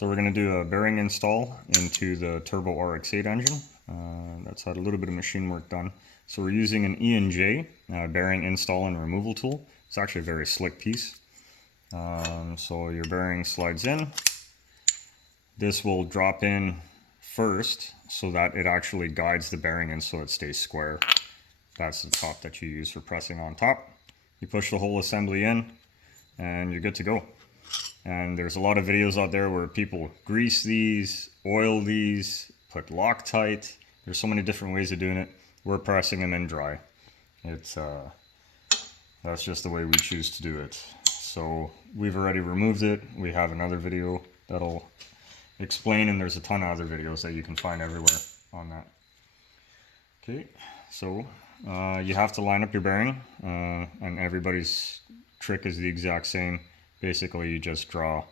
So we're going to do a bearing install into the turbo rx8 engine. That's had a little bit of machine work done. So we're using an E&J bearing install and removal tool. It's actually a very slick piece. So your bearing slides in. This will drop in first so that it actually guides the bearing in so it stays square. That's the top that you use for pressing on top. You push the whole assembly in and you're good to go. And there's a lot of videos out there where people grease these, oil these, put Loctite. There's so many different ways of doing it. We're pressing them in dry. It's that's just the way we choose to do it. So we've already removed it. We have another video that'll explain, and there's a ton of other videos that you can find everywhere on that. Okay, so you have to line up your bearing, and everybody's trick is the exact same. Basically, you just draw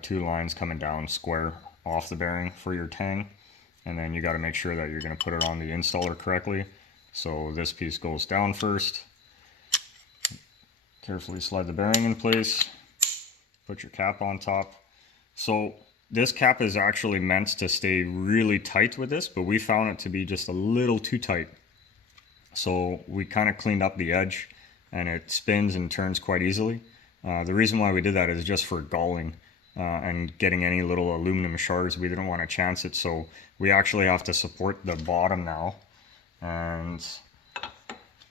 2 lines coming down square off the bearing for your tang, and then you got to make sure that you're going to put it on the installer correctly. So this piece goes down first. Carefully slide the bearing in place. Put your cap on top. So this cap is actually meant to stay really tight with this, but we found it to be just a little too tight. So we kind of cleaned up the edge, and it spins and turns quite easily. The reason why we did that is just for galling and getting any little aluminum shards. We didn't want to chance it, so we actually have to support the bottom now, and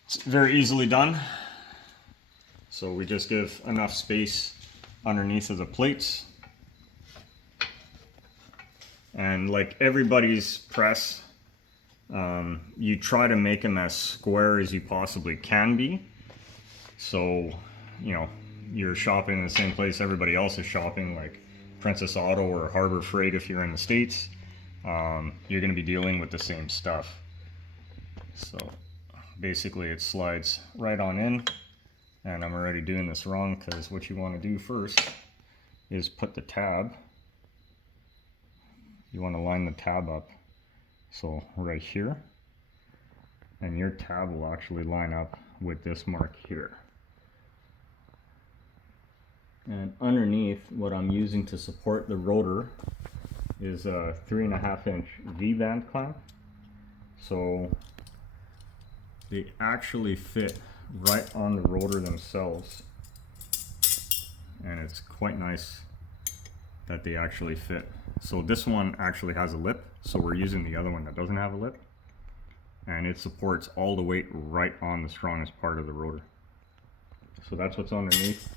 it's very easily done. So we just give enough space underneath of the plates, and like everybody's press, you try to make them as square as you possibly can be. So, you know, you're shopping in the same place everybody else is shopping, like Princess Auto or Harbor Freight if you're in the States. You're going to be dealing with the same stuff. So basically it slides right on in, and I'm already doing this wrong because what you want to do first is put the tab. You want to line the tab up, so right here, and your tab will actually line up with this mark here. And underneath, what I'm using to support the rotor is a 3.5-inch V-band clamp. So they actually fit right on the rotor themselves, and it's quite nice that they actually fit. So this one actually has a lip, so we're using the other one that doesn't have a lip, and it supports all the weight right on the strongest part of the rotor. So that's what's underneath.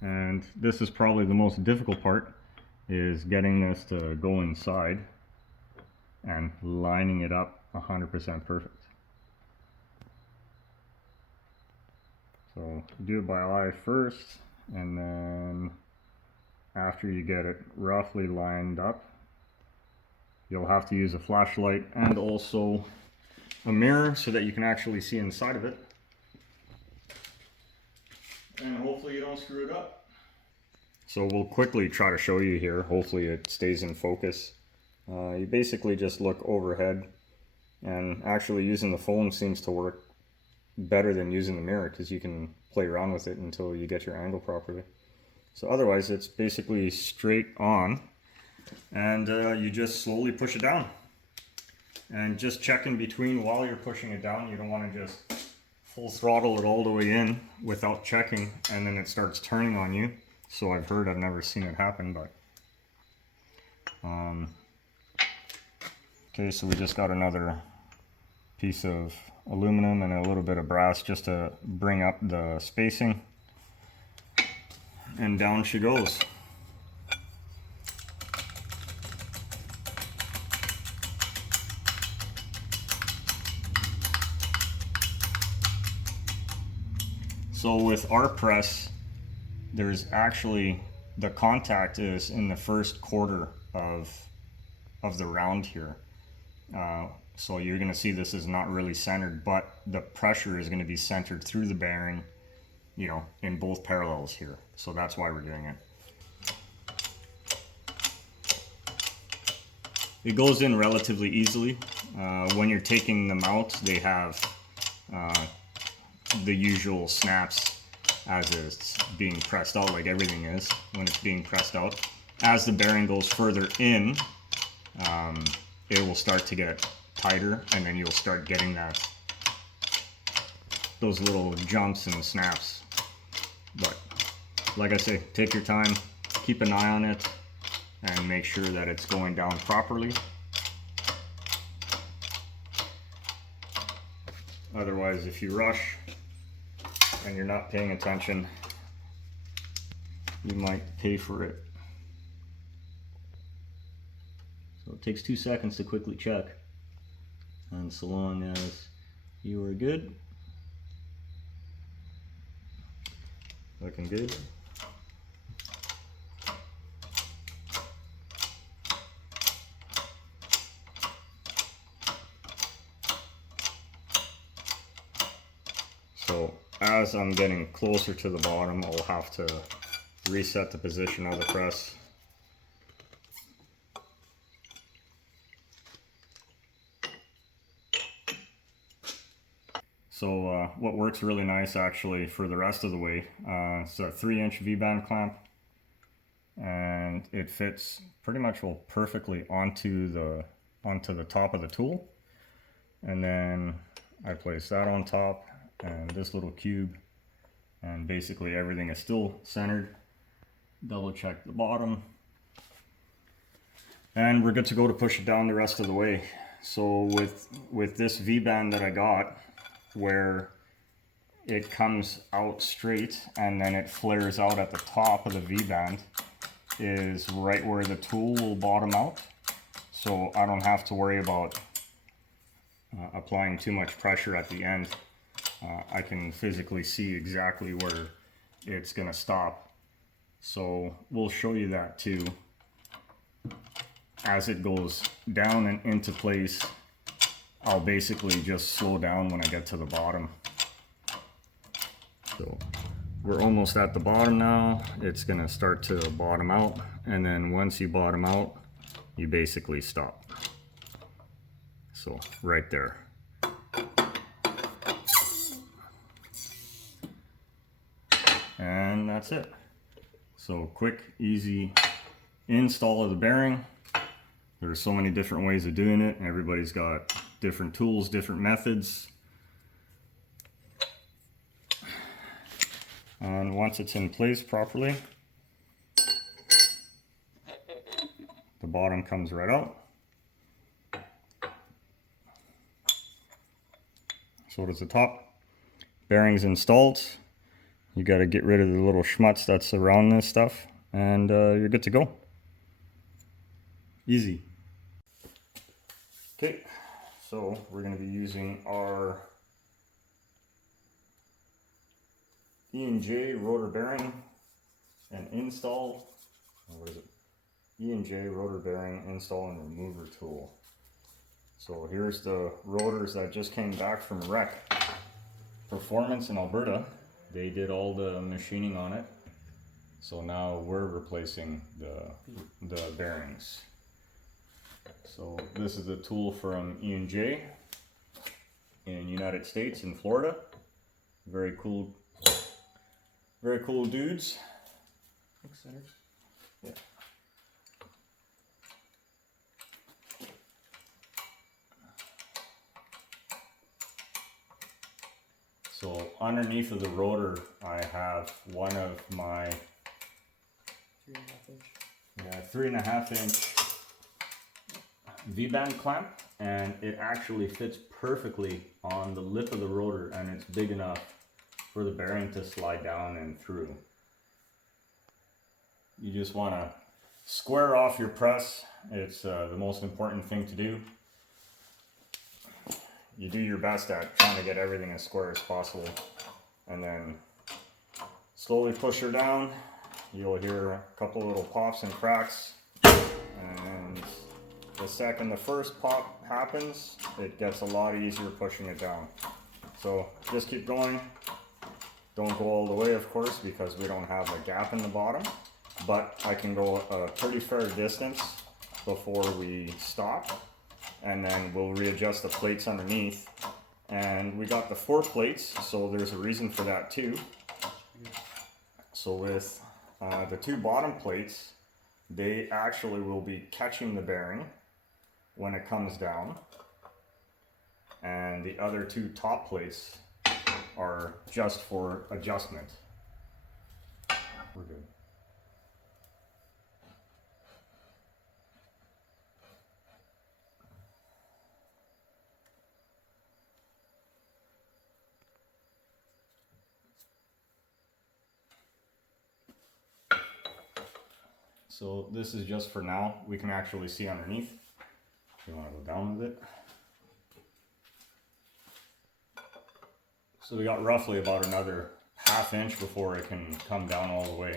And this is probably the most difficult part, is getting this to go inside and lining it up 100% perfect. So do it by eye first, and then after you get it roughly lined up, you'll have to use a flashlight and also a mirror so that you can actually see inside of it. And hopefully you don't screw it up. So we'll quickly try to show you here. Hopefully it stays in focus. You basically just look overhead, and actually using the phone seems to work better than using the mirror because you can play around with it until you get your angle properly. So otherwise it's basically straight on, and you just slowly push it down. And just check in between while you're pushing it down. You don't want to just full throttle it all the way in without checking, and then it starts turning on you. So I've heard, I've never seen it happen, but okay, so we just got another piece of aluminum and a little bit of brass just to bring up the spacing, and down she goes. So with our press, there's actually, the contact is in the first quarter of the round here. So you're going to see this is not really centered, but the pressure is going to be centered through the bearing, you know, in both parallels here. So that's why we're doing it. It goes in relatively easily. When you're taking them out, they have the usual snaps as it's being pressed out, like everything is when it's being pressed out. As the bearing goes further in, it will start to get tighter, and then you'll start getting those little jumps and snaps. But like I say, take your time, keep an eye on it, and make sure that it's going down properly. Otherwise, if you rush and you're not paying attention, you might pay for it. So it takes 2 seconds to quickly check. And so long as you are good, looking good. So as I'm getting closer to the bottom, I'll have to reset the position of the press. So what works really nice actually for the rest of the way, it's a 3-inch V-band clamp, and it fits pretty much perfectly onto the top of the tool. And then I place that on top, and this little cube, and basically everything is still centered. Double check the bottom, and we're good to go to push it down the rest of the way. So with this V-band that I got, where it comes out straight and then it flares out at the top of the V-band, is right where the tool will bottom out. So I don't have to worry about applying too much pressure at the end. I can physically see exactly where it's going to stop. So we'll show you that too. As it goes down and into place, I'll basically just slow down when I get to the bottom. So we're almost at the bottom now. It's going to start to bottom out, and then once you bottom out, you basically stop. So right there. And that's it. So quick, easy install of the bearing. There's so many different ways of doing it, and everybody's got different tools, different methods. And once it's in place properly, the bottom comes right out. So does the top. Bearings installed. You got to get rid of the little schmutz that's around this stuff, and you're good to go. Easy. Okay, so we're going to be using our E&J rotor bearing and install. What is it? E&J rotor bearing install and remover tool. So here's the rotors that just came back from Rec Performance in Alberta. They did all the machining on it. So now we're replacing the bearings. So this is a tool from E&J in United States, in Florida. Very cool dudes. Yeah. So underneath of the rotor, I have one of my 3.5 inch V-band clamp, and it actually fits perfectly on the lip of the rotor, and it's big enough for the bearing to slide down and through. You just want to square off your press. It's the most important thing to do. You do your best at trying to get everything as square as possible, and then slowly push her down. You'll hear a couple little pops and cracks, and the second the first pop happens, it gets a lot easier pushing it down. So just keep going. Don't go all the way, of course, because we don't have a gap in the bottom, but I can go a pretty fair distance before we stop, and then we'll readjust the plates underneath. And we got the 4 plates, so there's a reason for that too. So with the two bottom plates, they actually will be catching the bearing when it comes down, and the other two top plates are just for adjustment. We're good. So this is just for now. We can actually see underneath. If you want to go down with it. So we got roughly about another ½ inch before it can come down all the way.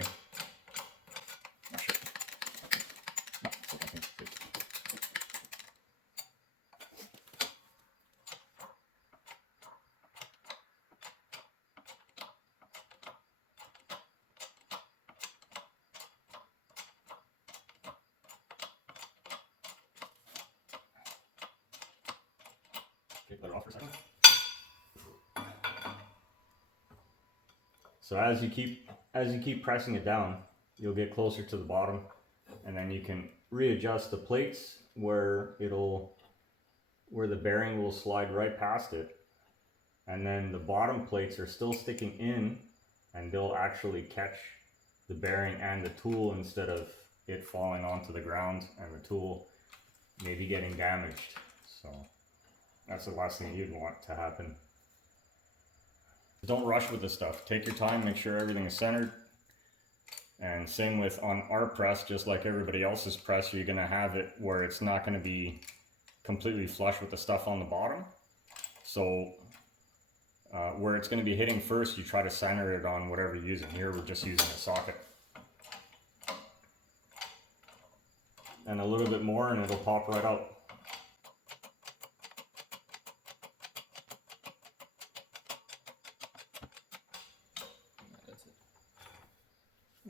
Okay, put it off for a second. So as you keep pressing it down, you'll get closer to the bottom, and then you can readjust the plates where the bearing will slide right past it, and then the bottom plates are still sticking in, and they'll actually catch the bearing and the tool instead of it falling onto the ground and the tool maybe getting damaged. So that's the last thing you'd want to happen. Don't rush with this stuff. Take your time, make sure everything is centered. And same with on our press, just like everybody else's press, you're gonna have it where it's not gonna be completely flush with the stuff on the bottom. So where it's gonna be hitting first, you try to center it on whatever you're using. Here we're just using a socket. And a little bit more and it'll pop right out.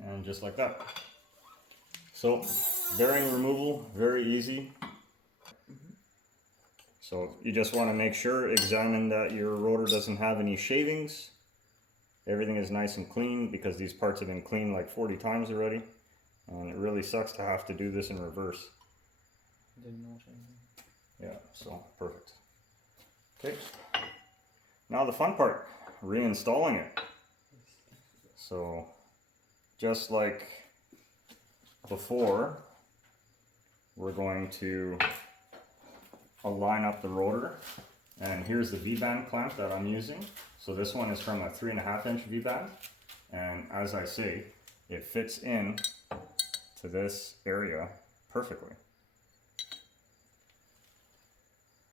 And just like that. So bearing removal, very easy. So you just want to make sure, examine that your rotor doesn't have any shavings. Everything is nice and clean, because these parts have been cleaned like 40 times already. And it really sucks to have to do this in reverse. Didn't wash anything. Yeah, so perfect. Okay. Now the fun part, reinstalling it. So just like before, we're going to align up the rotor, and here's the V-band clamp that I'm using. So this one is from a 3.5 inch V-band, and as I say, it fits in to this area perfectly.